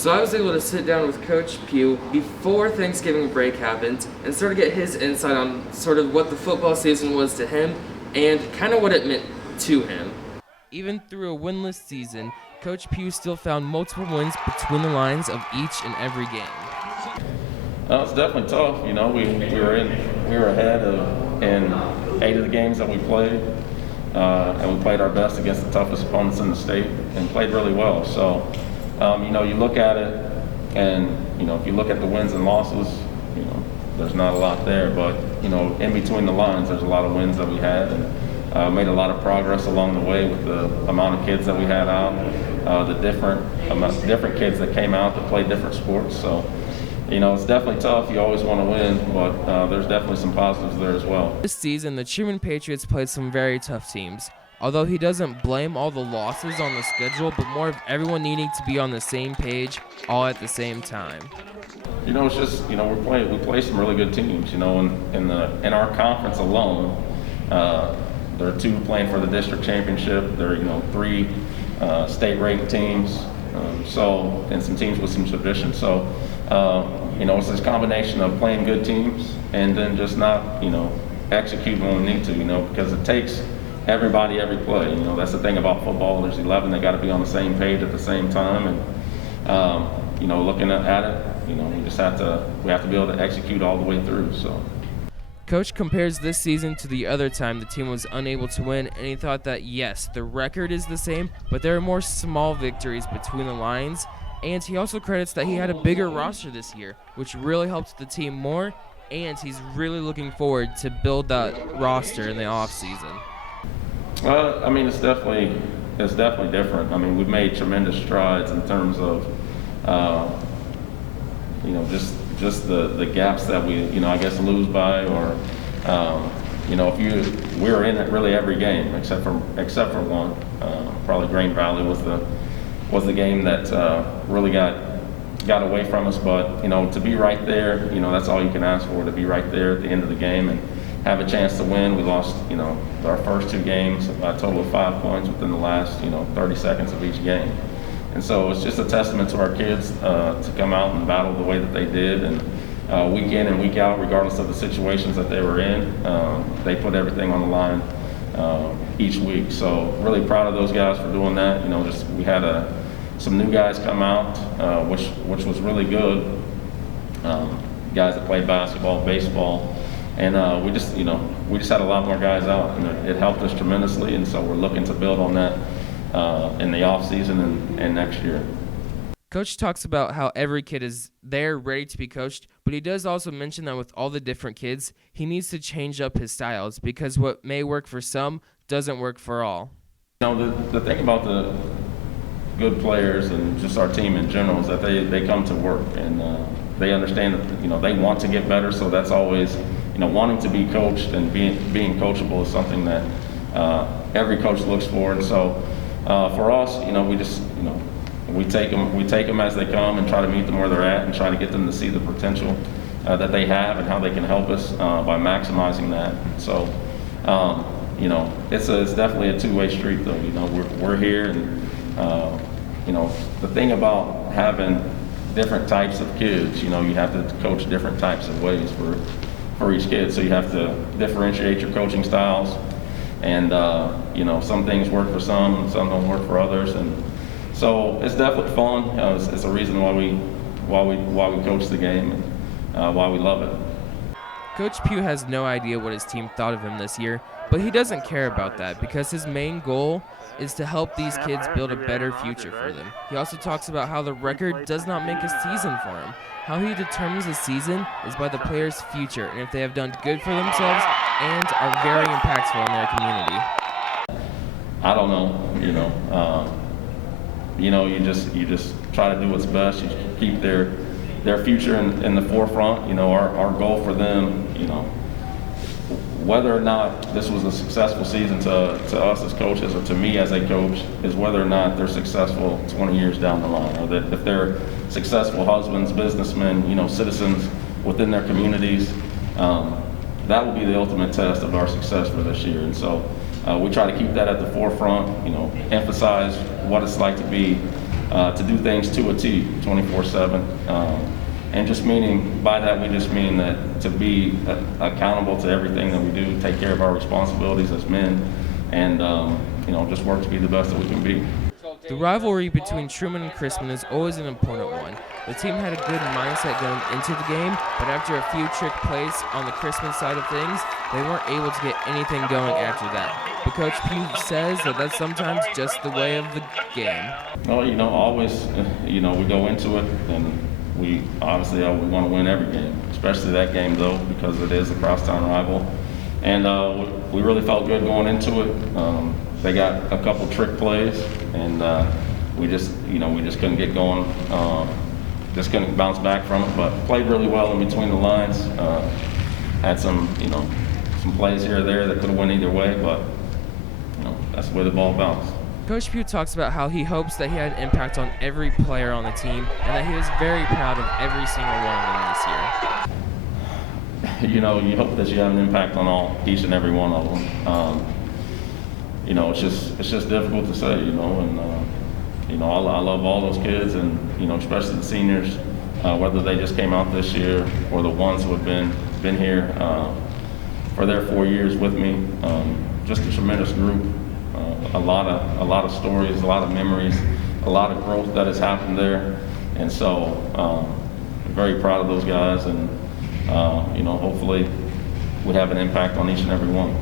So I was able to sit down with Coach Pugh before Thanksgiving break happened and sort of get his insight on sort of what the football season was to him and kind of what it meant to him. Even through a winless season, Coach Pugh still found multiple wins between the lines of each and every game. It's definitely tough. We were ahead in 8 of the games that we played, and we played our best against the toughest opponents in the state and played really well. So, you look at it, and if you look at the wins and losses, there's not a lot there. But in between the lines, there's a lot of wins that we had, and made a lot of progress along the way with the amount of kids that we had out, the different kids that came out that played different sports. So. It's definitely tough. You always want to win, but there's definitely some positives there as well. This season, the Truman Patriots played some very tough teams. Although he doesn't blame all the losses on the schedule, but more of everyone needing to be on the same page, all at the same time. It's just we play some really good teams. In our conference alone, there are 2 playing for the district championship. There are 3 state-ranked teams. And some teams with some tradition. So, it's this combination of playing good teams and then just not, executing when we need to, because it takes everybody every play. That's the thing about football. There's 11. They got to be on the same page at the same time. And, looking at it, we have to be able to execute all the way through. So. Coach compares this season to the other time the team was unable to win, and he thought that, yes, the record is the same, but there are more small victories between the lines, and he also credits that he had a bigger roster this year, which really helped the team more, and he's really looking forward to build that roster in the offseason. It's definitely different. We've made tremendous strides in terms of, just the gaps that we, lose by, or, we were in it really every game except for one. Probably Grain Valley was the game that really got away from us. But to be right there, that's all you can ask for, to be right there at the end of the game and have a chance to win. We lost, our first 2 games by a total of 5 points within the last 30 seconds of each game. And so it's just a testament to our kids to come out and battle the way that they did, and week in and week out, regardless of the situations that they were in, they put everything on the line each week. So really proud of those guys for doing that. We had some new guys come out, which was really good. Guys that played basketball, baseball, and we just had a lot more guys out, and it helped us tremendously. And so we're looking to build on that in the off season and next year. Coach talks about how every kid is there ready to be coached, but he does also mention that with all the different kids, he needs to change up his styles because what may work for some doesn't work for all. The thing about the good players and just our team in general is that they come to work, and they understand that they want to get better. So that's always wanting to be coached and being coachable is something that every coach looks for. And so for us, we just we take them as they come and try to meet them where they're at and try to get them to see the potential that they have and how they can help us by maximizing that. So it's definitely a 2-way street, though. We're here, and the thing about having different types of kids, you have to coach different types of ways for each kid. So you have to differentiate your coaching styles, and some things work for some and some don't work for others. And so it's definitely fun. It's a reason why we coach the game and why we love it. Coach Pugh has no idea what his team thought of him this year, but he doesn't care about that because his main goal is to help these kids build a better future for them. He also talks about how the record does not make a season for him. How he determines a season is by the players' future and if they have done good for themselves and are very impactful in their community. I don't know, you just try to do what's best. You keep their future in the forefront. Our goal for them, whether or not this was a successful season to us as coaches or to me as a coach, is whether or not they're successful 20 years down the line, or that if they're successful husbands, businessmen, citizens within their communities. That will be the ultimate test of our success for this year. And so we try to keep that at the forefront, emphasize what it's like to be to do things to a T, 24/7. And just meaning, by that we just mean that to be accountable to everything that we do, take care of our responsibilities as men, and just work to be the best that we can be. The rivalry between Truman and Chrisman is always an important one. The team had a good mindset going into the game, but after a few trick plays on the Chrisman side of things, they weren't able to get anything going after that. But Coach Pugh says that that's sometimes just the way of the game. Well, always, we go into it, and we obviously we want to win every game, especially that game though, because it is a crosstown rival. And we really felt good going into it. They got a couple trick plays, and we just couldn't get going. Just couldn't bounce back from it, but played really well in between the lines. Had some plays here or there that could have went either way, but that's the way the ball bounced. Coach Pugh talks about how he hopes that he had an impact on every player on the team, and that he was very proud of every single one of them this year. You hope that you have an impact on each and every one of them. It's just difficult to say, and I love all those kids, and especially the seniors, whether they just came out this year or the ones who have been here for their 4 years with me. Just a tremendous group. A lot of stories, a lot of memories, a lot of growth that has happened there, and so I'm very proud of those guys, and hopefully we have an impact on each and every one.